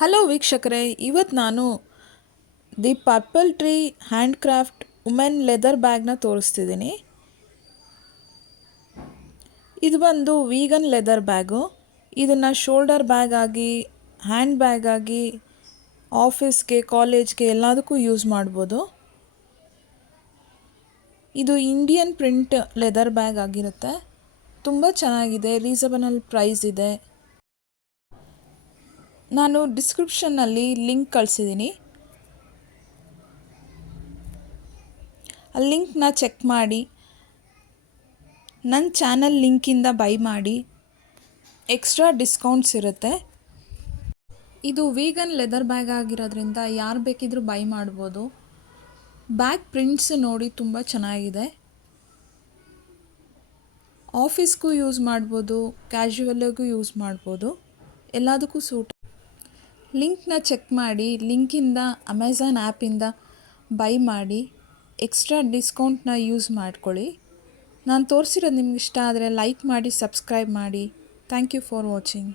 Hello ವೀಕ್ಷಕರೇ, ಇವತ್ತು ನಾನು the purple tree hand craft women leather ಬ್ಯಾಗ್ನ ತೋರಿಸ್ತಿದ್ದೀನಿ. ಇದು ಬಂದು ವೀಗನ್ ಲೆದರ್ ಬ್ಯಾಗು. ಇದನ್ನು ಶೋಲ್ಡರ್ ಬ್ಯಾಗ್ ಆಗಿ, ಹ್ಯಾಂಡ್ ಬ್ಯಾಗ್ ಆಗಿ, ಆಫೀಸ್ಗೆ, ಕಾಲೇಜ್ಗೆ ಎಲ್ಲದಕ್ಕೂ ಯೂಸ್ ಮಾಡ್ಬೋದು. ಇದು ಇಂಡಿಯನ್ ಪ್ರಿಂಟ್ ಲೆದರ್ ಬ್ಯಾಗ್ ಆಗಿರುತ್ತೆ. ತುಂಬ ಚೆನ್ನಾಗಿದೆ, ರೀಸನಬಲ್ ಪ್ರೈಸ್ ಇದೆ. ನಾನು ಡಿಸ್ಕ್ರಿಪ್ಷನ್ನಲ್ಲಿ ಲಿಂಕ್ ಕಳಿಸಿದ್ದೀನಿ. ಆ ಲಿಂಕ್ನ ಚೆಕ್ ಮಾಡಿ ನನ್ನ ಚಾನಲ್ ಲಿಂಕಿಂದ ಬೈ ಮಾಡಿ, ಎಕ್ಸ್ಟ್ರಾ ಡಿಸ್ಕೌಂಟ್ಸ್ ಇರುತ್ತೆ. ಇದು ವೀಗನ್ ಲೆದರ್ ಬ್ಯಾಗ್ ಆಗಿರೋದ್ರಿಂದ ಯಾರು ಬೇಕಿದ್ರೂ ಬೈ ಮಾಡ್ಬೋದು. ಬ್ಯಾಗ್ ಪ್ರಿಂಟ್ಸ್ ನೋಡಿ ತುಂಬ ಚೆನ್ನಾಗಿದೆ. ಆಫೀಸ್ಗೂ ಯೂಸ್ ಮಾಡ್ಬೋದು, ಕ್ಯಾಶುವಲ್ಗೂ ಯೂಸ್ ಮಾಡ್ಬೋದು, ಎಲ್ಲದಕ್ಕೂ ಸೂಟ್. ಲಿಂಕ್ನ ಚೆಕ್ ಮಾಡಿ, ಲಿಂಕಿಂದ ಅಮೆಝಾನ್ ಆ್ಯಪಿಂದ ಬೈ ಮಾಡಿ, ಎಕ್ಸ್ಟ್ರಾ ಡಿಸ್ಕೌಂಟ್ನ ಯೂಸ್ ಮಾಡ್ಕೊಳ್ಳಿ. ನಾನು ತೋರಿಸಿರೋದು ನಿಮ್ಗೆ ಇಷ್ಟ ಆದರೆ ಲೈಕ್ ಮಾಡಿ, ಸಬ್ಸ್ಕ್ರೈಬ್ ಮಾಡಿ. Thank you for watching.